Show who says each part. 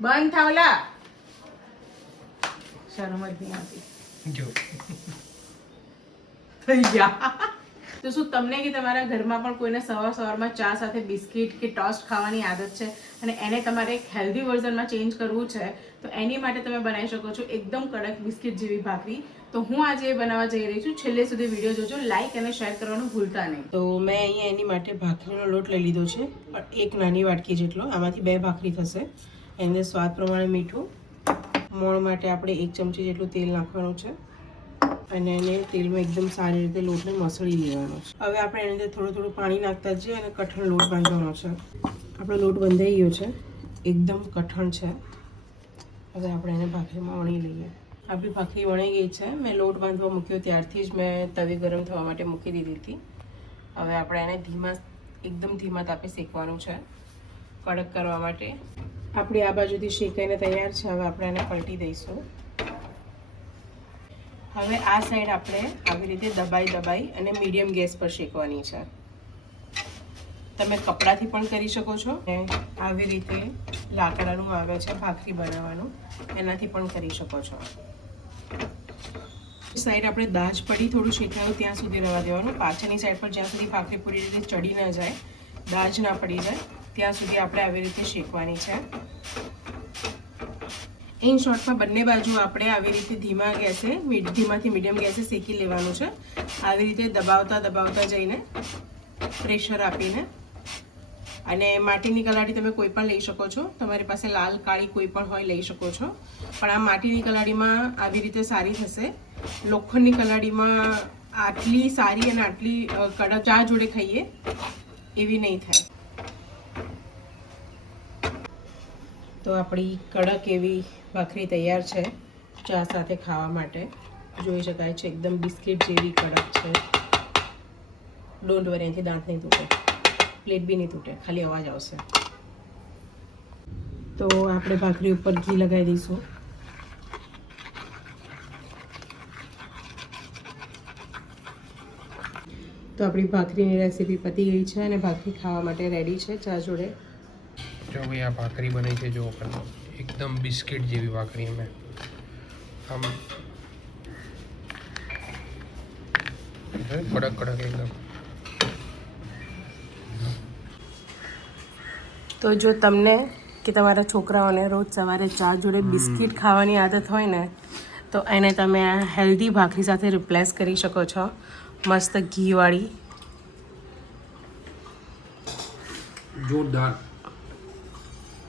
Speaker 1: બંધ થાવલા શરમ જ નહીં આવતી.
Speaker 2: જો.
Speaker 1: થઈ ગયા. તો શું તમને કે તમારા ઘરમાં પણ કોઈને સવાર સવારમાં ચા સાથે બિસ્કિટ કે ટોસ્ટ ખાવાની આદત છે અને એને તમારે એક હેલ્ધી વર્ઝનમાં ચેન્જ કરવું છે તો એની માટે તમે બનાવી શકો છો એકદમ કડક બિસ્કિટ જેવી ભાખરી. તો હું આજે એ બનાવવા જઈ રહી છું. છેલ્લે સુધી વીડિયો જોજો લાઇક અને શેર કરવાનું ભૂલતા નહીં.
Speaker 3: તો મેં અહીંયા એની માટે ભાખરીનો લોટ લઈ લીધો છે પણ એક નાની વાટકી જેટલો. આમાંથી બે ભાખરી થશે. એની સ્વાદ પ્રમાણે મીઠું. મોણ માટે આપણે એક ચમચી જેટલું તેલ નાખવાનું છે. અને એને તેલમાં એકદમ સારી રીતે લોટને મસળી લેવાનો છે. હવે આપણે એની અંદર થોડું થોડું પાણી નાખતા જઈએ અને કઠણ લોટ બાંધવાનો છે. આપણો લોટ બંધાઈ ગયો છે. એકદમ કઠણ છે. હવે આપણે એને ભાખરીમાં વણી લઈએ. આપણી ભાખરી વણી ગઈ છે. મેં લોટ બાંધવા મૂક્યો ત્યારથી જ મેં તવી ગરમ થવા માટે મૂકી દીધી હતી. હવે આપણે એને ધીમા, એકદમ ધીમા તાપે શેકવાનું છે. કડક કરવા માટે. આપણી આ બાજુથી શેકાઈને તૈયાર છે. હવે આપણે એને પલટી દઈશું. હવે આ સાઈડ આપણે આવી રીતે દબાઈ દબાઈ અને મીડિયમ ગેસ પર શેકવાની છે. તમે કપડાથી પણ કરી શકો છો. અને આવી રીતે લાકડાનું આવે છે, ભાખરી બનાવવાનું. એનાથી પણ કરી શકો છો. સાઈડ આપણે દાજ પડી થોડું શેકાયું ત્યાં સુધી રહેવા દેવાનું. પાછળની સાઈડ પર જ્યાં સુધી ભાખરી પૂરી રીતે ચડી ન જાય, દાજ ના પડી જાય. ત્યાં સુધી આપણે આવી રીતે શેકવાની છે. ઇન શોર્ટમાં બંને બાજુ આપણે આવી રીતે ધીમા ગેસે ધીમાથી મીડિયમ ગેસે શેકી લેવાનું છે. આવી રીતે દબાવતા દબાવતા જઈને પ્રેશર આપીને અને માટીની કલાડી તમે કોઈ પણ લઈ શકો છો. તમારી પાસે લાલ, કાળી કોઈ પણ હોય લઈ શકો છો. પણ આ માટીની કલાડીમાં આવી રીતે સારી થશે. લોખંડની કલાડીમાં આટલી સારી અને આટલી કડક ચા જોડે ખાઈએ એવી નહીં થાય. તો આપણી કડક એવી ભાખરી તૈયાર છે ચા સાથે ખાવા માટે. જોઈ શકાય છે, એકદમ બિસ્કિટ જેવી કડક છે. ડોન્ટ વરી એનાથી દાંત નહીં તૂટે. પ્લેટ બી નહીં તૂટે, ખાલી અવાજ આવશે. તો આપણે ભાખરી ઉપર ઘી લગાવી દઈશું. તો આપણી ભાખરીની રેસીપી પતી ગઈ છે અને ભાખરી ખાવા માટે રેડી છે ચા જોડે.
Speaker 2: જો ભાઈ આ ભાખરી બની છે જો પણ એકદમ બિસ્કિટ જેવી ભાખરી અમે. આમ કડક કડક એકદમ.
Speaker 3: તો જો તમને કે તમારા છોકરાઓને રોજ સવારે ચા જોડે બિસ્કિટ ખાવાની આદત હોય ને તો એને તમે આ હેલ્ધી ભાખરી સાથે રિપ્લેસ કરી શકો છો. મસ્ત ઘીવાળી.
Speaker 2: જોરદાર.